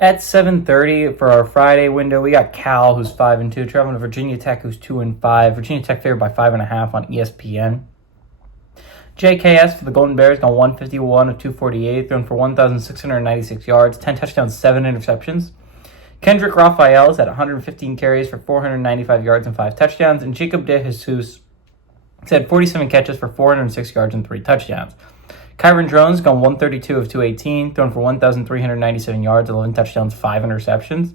At 7:30 for our Friday window, we got Cal, who's 5-2, traveling to Virginia Tech, who's 2-5. Virginia Tech favored by 5.5 on ESPN. JKS for the Golden Bears gone 151 of 248, thrown for 1,696 yards, 10 touchdowns, 7 interceptions. Kendrick Raphael is at 115 carries for 495 yards and 5 touchdowns, and Jacob DeJesus had 47 catches for 406 yards and 3 touchdowns. Kyron Drones gone 132 of 218, thrown for 1,397 yards, 11 touchdowns, 5 interceptions.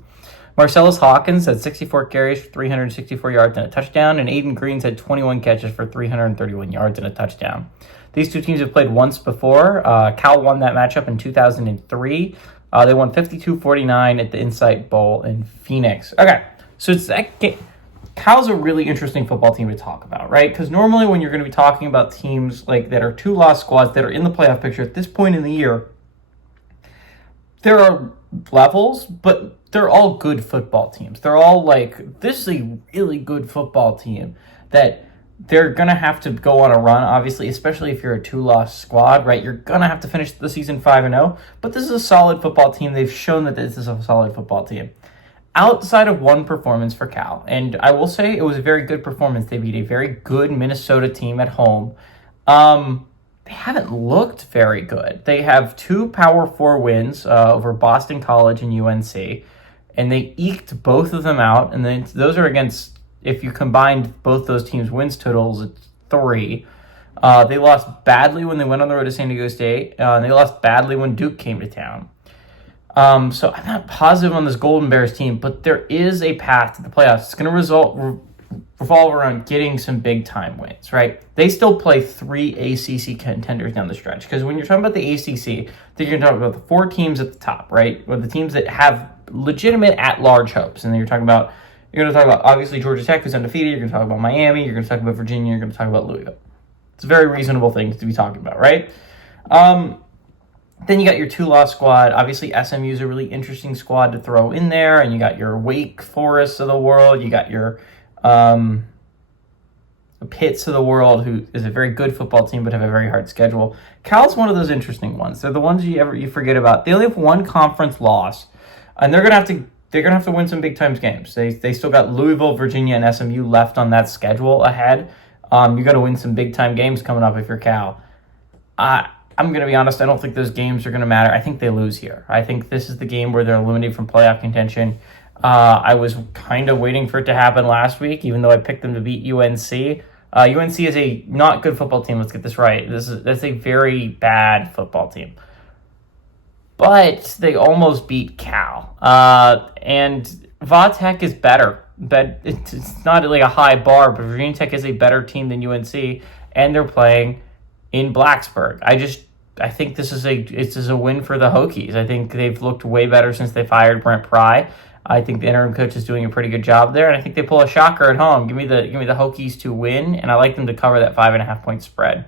Marcellus Hawkins had 64 carries for 364 yards and a touchdown, and Aiden Greens had 21 catches for 331 yards and a touchdown. These two teams have played once before. Cal won that matchup in 2003. They won 52-49 at the Insight Bowl in Phoenix. Okay, so it's that game. Cal's a really interesting football team to talk about, right? Because normally when you're going to be talking about teams like that are 2-loss squads that are in the playoff picture at this point in the year, there are levels, but they're all good football teams. They're all like, this is a really good football team that they're going to have to go on a run, obviously, especially if you're a 2-loss squad, right? You're going to have to finish the season 5-0, but this is a solid football team. They've shown that this is a solid football team. Outside of one performance for Cal, and I will say it was a very good performance. They beat a very good Minnesota team at home. They haven't looked very good. They have 2 Power 4 wins over Boston College and UNC, and they eked both of them out, and then those are against, if you combined both those teams' wins totals, it's 3. They lost badly when they went on the road to San Diego State, and they lost badly when Duke came to town. So I'm not positive on this Golden Bears team, but there is a path to the playoffs. It's going to revolve around getting some big-time wins, right? They still play 3 ACC contenders down the stretch, because when you're talking about the ACC, then you're talking about the 4 teams at the top, right? Or the teams that have legitimate at-large hopes, and then you're going to talk about, obviously, Georgia Tech, who's undefeated. You're going to talk about Miami. You're going to talk about Virginia. You're going to talk about Louisville. It's a very reasonable thing to be talking about, right? Then you got your 2-loss squad. Obviously, SMU is a really interesting squad to throw in there, and you got your Wake Forests of the world. You got your Pitts of the world, who is a very good football team but have a very hard schedule. Cal's one of those interesting ones. They're the ones you forget about. They only have 1 conference loss, and they're gonna have to win some big time games. They still got Louisville, Virginia, and SMU left on that schedule ahead. You got to win some big time games coming up if you're Cal. I'm going to be honest, I don't think those games are going to matter. I think they lose here. I think this is the game where they're eliminated from playoff contention. I was kind of waiting for it to happen last week, even though I picked them to beat UNC. UNC is a not good football team. Let's get this right. That's a very bad football team. But they almost beat Cal. And Va-Tech is better. But it's not like a high bar, but Virginia Tech is a better team than UNC, and they're playing in Blacksburg. I think this is a win for the Hokies. I think they've looked way better since they fired Brent Pry. I think the interim coach is doing a pretty good job there, and I think they pull a shocker at home. Give me the Hokies to win, and I like them to cover that 5.5 point spread.